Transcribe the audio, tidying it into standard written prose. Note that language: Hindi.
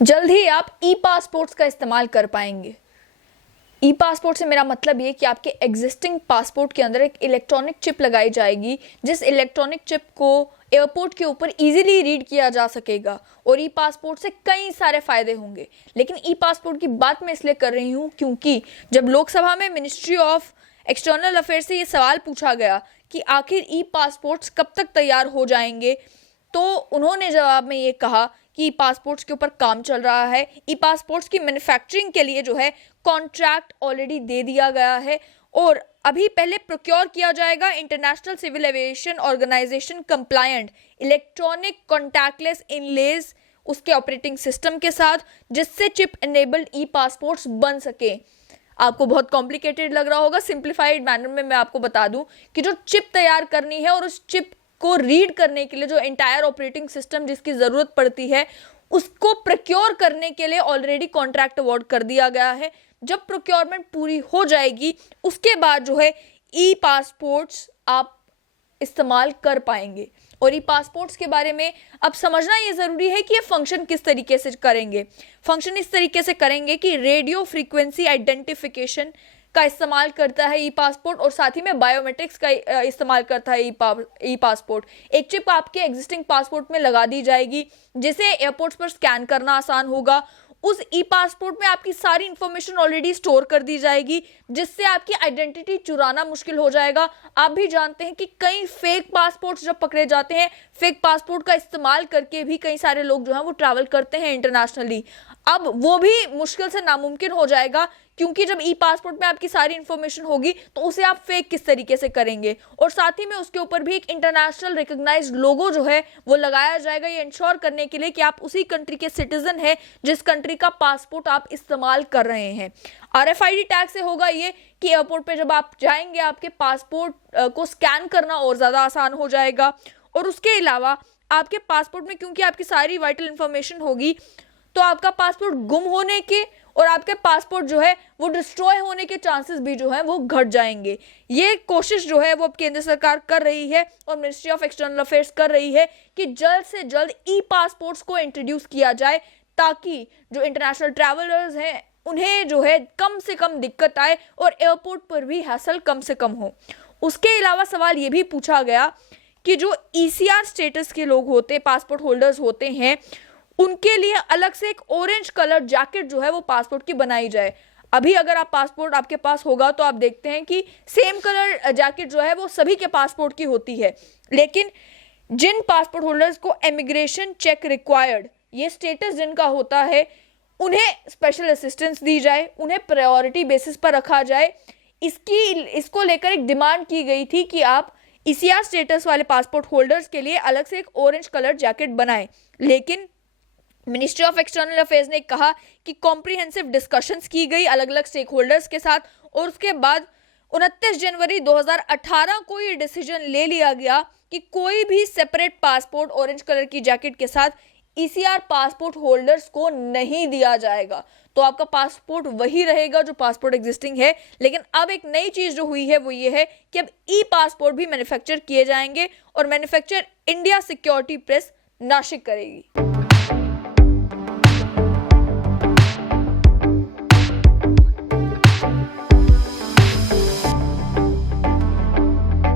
जल्द ही आप ई पासपोर्ट्स का इस्तेमाल कर पाएंगे। ई पासपोर्ट से मेरा मतलब ये कि आपके एग्जिस्टिंग पासपोर्ट के अंदर एक इलेक्ट्रॉनिक चिप लगाई जाएगी, जिस इलेक्ट्रॉनिक चिप को एयरपोर्ट के ऊपर इजीली रीड किया जा सकेगा और ई पासपोर्ट से कई सारे फायदे होंगे। लेकिन ई पासपोर्ट की बात मैं इसलिए कर रही हूँ क्योंकि जब लोकसभा में मिनिस्ट्री ऑफ एक्सटर्नल अफेयर्स से ये सवाल पूछा गया कि आखिर ई पासपोर्ट्स कब तक तैयार हो जाएंगे, तो उन्होंने जवाब में ये कहा कि ई पासपोर्ट्स के ऊपर काम चल रहा है। ई पासपोर्ट्स की मैन्युफैक्चरिंग के लिए जो है कॉन्ट्रैक्ट ऑलरेडी दे दिया गया है और अभी पहले प्रोक्योर किया जाएगा international civil aviation organisation compliant electronic contactless inlays उसके ऑपरेटिंग सिस्टम के साथ, जिससे चिप एनेबल्ड ई पासपोर्ट्स बन सके। आपको बहुत कॉम्प्लिकेटेड लग रहा होगा, सिंप्लीफाइड मैनर में मैं आपको बता दूं कि जो चिप तैयार करनी है और उस चिप को रीड करने के लिए जो एंटायर ऑपरेटिंग सिस्टम जिसकी ज़रूरत पड़ती है, उसको प्रोक्योर करने के लिए ऑलरेडी कॉन्ट्रैक्ट अवार्ड कर दिया गया है। जब प्रोक्योरमेंट पूरी हो जाएगी उसके बाद जो है ई पासपोर्ट्स आप इस्तेमाल कर पाएंगे। और ई पासपोर्ट्स के बारे में अब समझना ये ज़रूरी है कि ये फंक्शन किस तरीके से करेंगे। फंक्शन इस तरीके से करेंगे कि रेडियो फ्रीक्वेंसी आइडेंटिफिकेशन का इस्तेमाल करता है ई पासपोर्ट और साथ ही में बायोमेट्रिक्स का इस्तेमाल करता है ई पासपोर्ट। एक चिप आपके एग्जिस्टिंग पासपोर्ट में लगा दी जाएगी जिसे एयरपोर्ट्स पर स्कैन करना आसान होगा। उस ई पासपोर्ट में आपकी सारी इंफॉर्मेशन ऑलरेडी स्टोर कर दी जाएगी, जिससे आपकी आइडेंटिटी चुराना मुश्किल हो जाएगा। आप भी जानते हैं कि कई फेक पासपोर्ट्स जब पकड़े जाते हैं, फेक पासपोर्ट का इस्तेमाल करके भी कई सारे लोग जो हैं वो ट्रैवल करते हैं इंटरनेशनली। अब वो भी मुश्किल से नामुमकिन हो जाएगा क्योंकि जब ई पासपोर्ट में आपकी सारी इंफॉर्मेशन होगी तो उसे आप फेक किस तरीके से करेंगे। और साथ ही में उसके ऊपर भी एक इंटरनेशनल रिकॉग्नाइज्ड लोगो जो है वो लगाया जाएगा, ये इंश्योर करने के लिए कि आप उसी कंट्री के सिटीजन हैं जिस कंट्री का पासपोर्ट आप इस्तेमाल कर रहे हैं। RFID टैग से होगा ये कि एयरपोर्ट पे जब आप जाएंगे आपके पासपोर्ट को स्कैन करना और ज़्यादा आसान हो जाएगा। और उसके अलावा आपके पासपोर्ट में क्योंकि आपकी सारी वाइटल इंफॉर्मेशन होगी तो आपका पासपोर्ट गुम होने के और आपके पासपोर्ट जो है वो डिस्ट्रॉय होने के चांसेस भी जो है वो घट जाएंगे। ये कोशिश जो है वो अब केंद्र सरकार कर रही है और मिनिस्ट्री ऑफ एक्सटर्नल अफेयर्स कर रही है कि जल्द से जल्द ई पासपोर्ट्स को इंट्रोड्यूस किया जाए ताकि जो इंटरनेशनल ट्रैवलर्स हैं उन्हें जो है कम से कम दिक्कत आए और एयरपोर्ट पर भी हैसल कम से कम हो। उसके अलावा सवाल ये भी पूछा गया कि जो ECR स्टेटस के लोग होते हैं, पासपोर्ट होल्डर्स होते हैं, उनके लिए अलग से एक ऑरेंज कलर जैकेट जो है वो पासपोर्ट की बनाई जाए। अभी अगर आप पासपोर्ट आपके पास होगा तो आप देखते हैं कि सेम कलर जैकेट जो है वो सभी के पासपोर्ट की होती है, लेकिन जिन पासपोर्ट होल्डर्स को इमिग्रेशन चेक रिक्वायर्ड ये स्टेटस जिनका होता है उन्हें स्पेशल असिस्टेंस दी जाए, उन्हें प्रायोरिटी बेसिस पर रखा जाए। इसको लेकर एक डिमांड की गई थी कि आप ECR स्टेटस वाले पासपोर्ट होल्डर्स के लिए अलग से एक ऑरेंज कलर जैकेट बनाएं, लेकिन मिनिस्ट्री ऑफ एक्सटर्नल अफेयर्स ने कहा कि कॉम्प्रिहेंसिव डिस्कशंस की गई अलग अलग स्टेक होल्डर्स के साथ और उसके बाद 29 जनवरी 2018 को ये डिसीजन ले लिया गया कि कोई भी सेपरेट पासपोर्ट ऑरेंज कलर की जैकेट के साथ ECR पासपोर्ट होल्डर्स को नहीं दिया जाएगा। तो आपका पासपोर्ट वही रहेगा जो पासपोर्ट एग्जिस्टिंग है, लेकिन अब एक नई चीज़ जो हुई है वो ये है कि अब ई पासपोर्ट भी मैन्युफैक्चर किए जाएंगे और manufacture India security press Nashik करेगी।